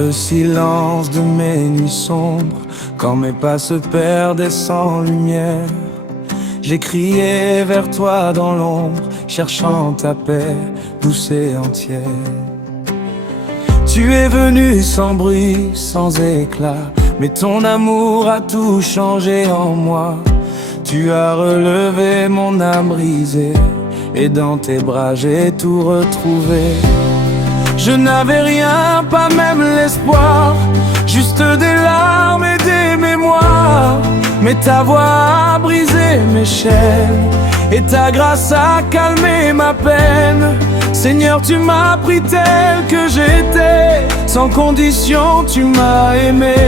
le silence de mes nuits sombres, quand mes pas se perdaient sans lumière, j'ai crié vers toi dans l'ombre, cherchant ta paix douce et entière. Tu es venu sans bruit, sans éclat, mais ton amour a tout changé en moi. Tu as relevé mon âme brisée, et dans tes bras j'ai tout retrouvé. Je n'avais rien, pas même l'espoir, juste des larmes et des mémoires. Mais ta voix a brisé mes chaînes, et ta grâce a calmé ma peine. Seigneur, tu m'as pris tel que j'étais, sans condition tu m'as aimé.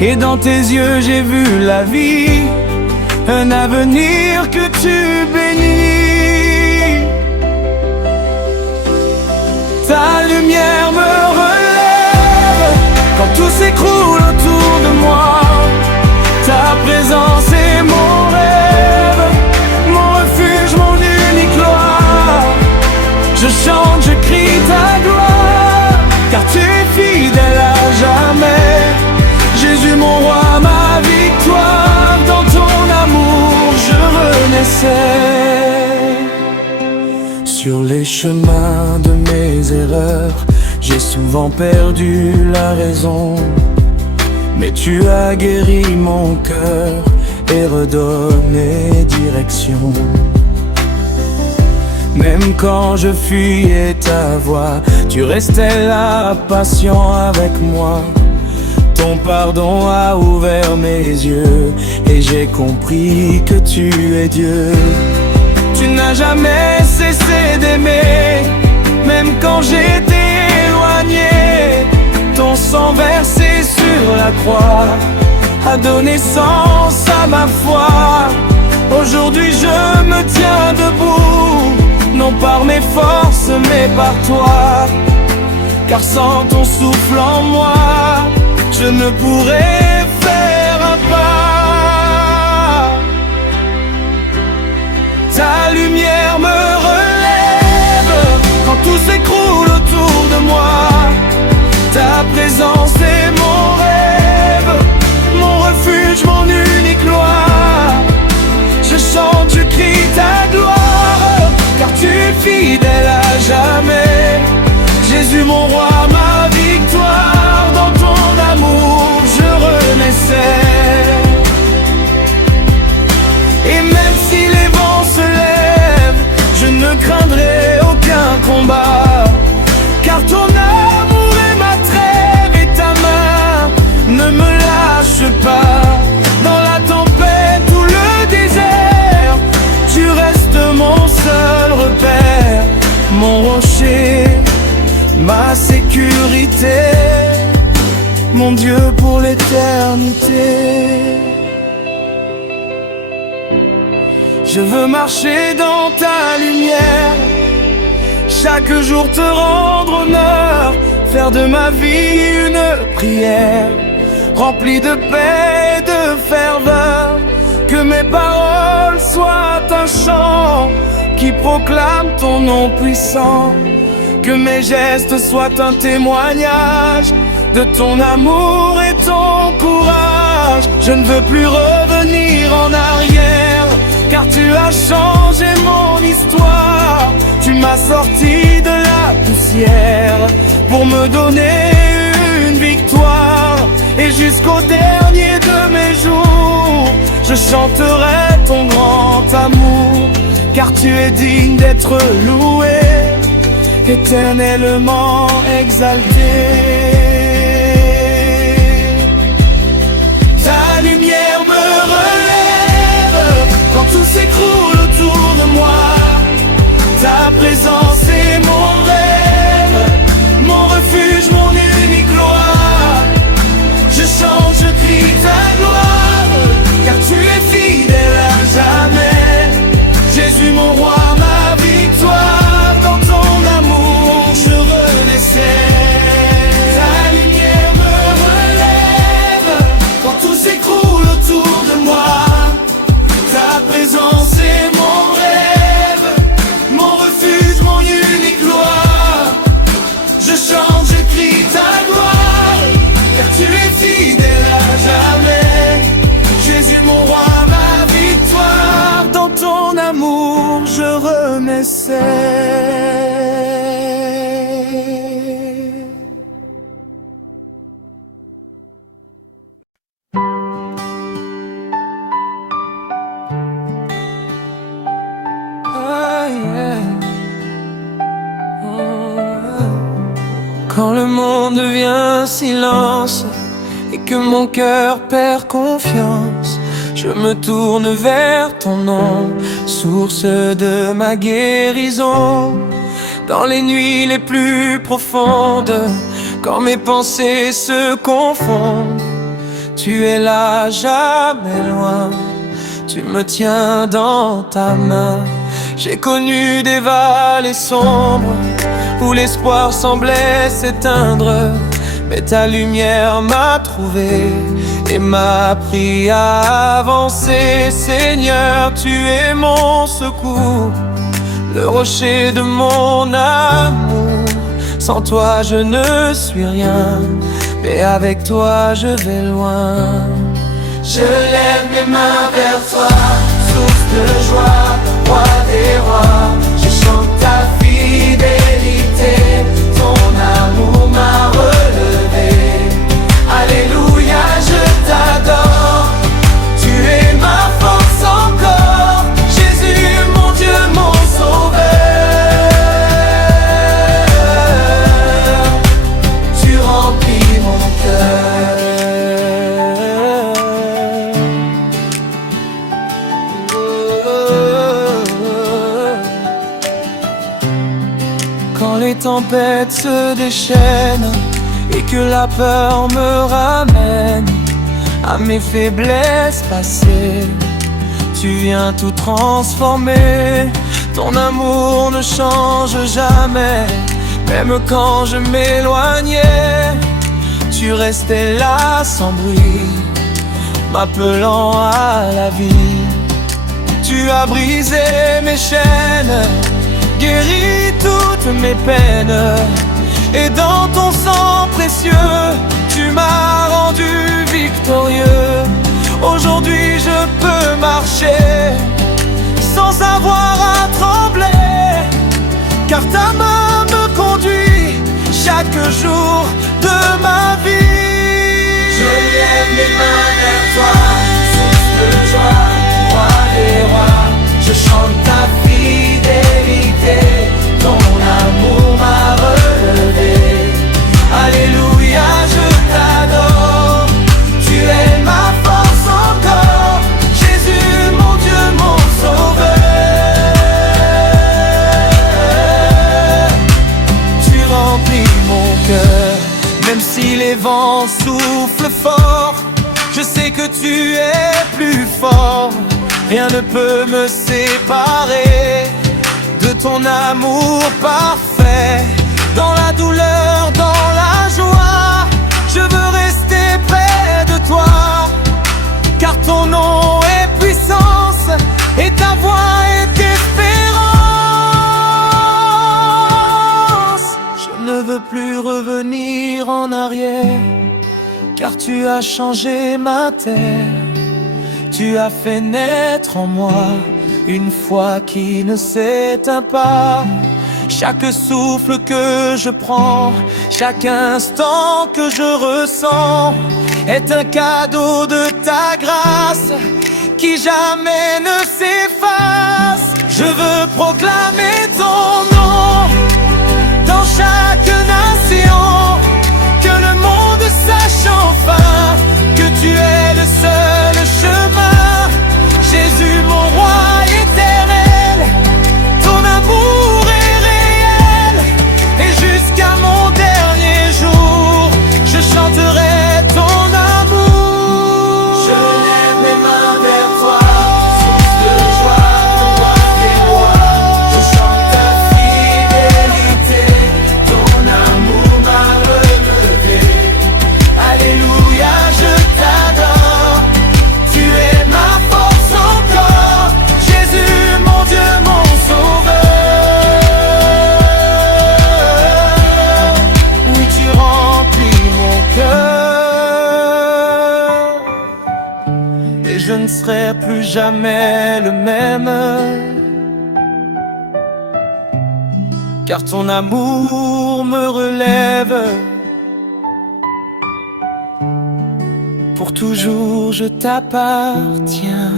Et dans tes yeux j'ai vu la vie, un avenir que tu bénis. Ta lumière me relève quand tout s'écroule autour de moi. Ta présence est mon rêve, mon refuge, mon unique loi. Je chante, je crie ta gloire, car tu es fidèle à jamais. Jésus mon roi, ma victoire, dans ton amour je renaissais. Sur les chemins de mes erreurs, j'ai souvent perdu la raison. Mais tu as guéri mon cœur et redonné direction. Même quand je fuyais ta voix, tu restais là, patient avec moi. Ton pardon a ouvert mes yeux, et j'ai compris que tu es Dieu. Tu n'as jamais cessé d'aimer, même quand j'étais éloigné. Ton sang versé sur la croix a donné sens à ma foi. Aujourd'hui je me tiens debout, non par mes forces mais par toi. Car sans ton souffle en moi, je ne pourrais faire un pas. Ta lumière me relève quand tout s'écroule autour de moi. Ta présence est mon rêve, mon refuge, mon unique loi. Je chante, je crie ta gloire, car tu es fidèle à jamais. Jésus mon roi, ma victoire, dans ton amour je renaissais. Et même si les vents se lèvent, je ne craindrai aucun combat, car ton amour est ma trêve et ta main ne me lâche pas. Dans la tempête ou le désert, tu restes mon seul repère, mon rocher, ma sécurité, mon Dieu pour l'éternité. Je veux marcher dans ta lumière, chaque jour te rendre honneur, faire de ma vie une prière, remplie de paix et de ferveur. Que mes paroles soient un chant qui proclame ton nom puissant. Que mes gestes soient un témoignage de ton amour et ton courage. Je ne veux plus revenir en arrière, car tu as changé mon histoire. Tu m'as sorti de la poussière pour me donner une victoire. Et jusqu'au dernier de mes jours, je chanterai ton grand amour, car tu es digne d'être loué, éternellement exalté. Ta lumière me relève quand tout s'écroule autour de moi. Ta présence est mon rêve, mon refuge, mon unique loi. Je chante, je crie ta gloire, car tu es fidèle à jamais. Jésus mon roi, ma victoire, dans ton amour je renaissais. Ta un silence et que mon cœur perd confiance, je me tourne vers ton nom, source de ma guérison. Dans les nuits les plus profondes, quand mes pensées se confondent, tu es là, jamais loin, tu me tiens dans ta main. J'ai connu des vallées sombres où l'espoir semblait s'éteindre, mais ta lumière m'a trouvé et m'a appris à avancer. Seigneur, tu es mon secours, le rocher de mon amour. Sans toi je ne suis rien, mais avec toi je vais loin. Je lève mes mains vers toi, source de joie, roi des rois. Je chante ta fidélité, ton amour m'a relevé. Alléluia, je t'adore, tu es ma force encore. Jésus, mon Dieu, mon sauveur, tu remplis mon cœur. Quand les tempêtes se déchaînent et que la peur me ramène à mes faiblesses passées, tu viens tout transformer. Ton amour ne change jamais, même quand je m'éloignais, tu restais là sans bruit, m'appelant à la vie. Tu as brisé mes chaînes, guéri toutes mes peines, et dans ton sang précieux, tu m'as rendu victorieux. Aujourd'hui je peux marcher sans avoir à trembler, car ta main me conduit chaque jour de ma vie. Je lève mes mains vers toi, source de joie, roi des rois. Je chante ta fidélité, ton amour m'a relevé. Alléluia, je t'adore, tu es ma force encore. Jésus, mon Dieu, mon sauveur, tu remplis mon cœur. Même si les vents soufflent fort, je sais que tu es plus fort. Rien ne peut me séparer de ton amour parfait. Dans la douleur, dans la joie, je veux rester près de toi, car ton nom est puissance et ta voix est espérance. Je ne veux plus revenir en arrière, car tu as changé ma terre. Tu as fait naître en moi une foi qui ne s'éteint pas. Chaque souffle que je prends, chaque instant que je ressens est un cadeau de ta grâce qui jamais ne s'efface. Je veux proclamer ton nom dans chaque nation, que le monde sache enfin que tu es le seul chemin. Jésus, mon roi éternel, ton amour est réel, et jusqu'à mon dernier jour, je chanterai ton amour. Je lève mes mains vers toi, source de joie, roi des rois. Je chante ta fidélité, ton amour m'a relevé. Alléluia, je t'adore, tu es ma force encore. Jésus, mon Dieu, mon sauveur, oui, tu remplis mon cœur, et je ne serai plus jamais le même, car ton amour me relève. Pour toujours je t'appartiens.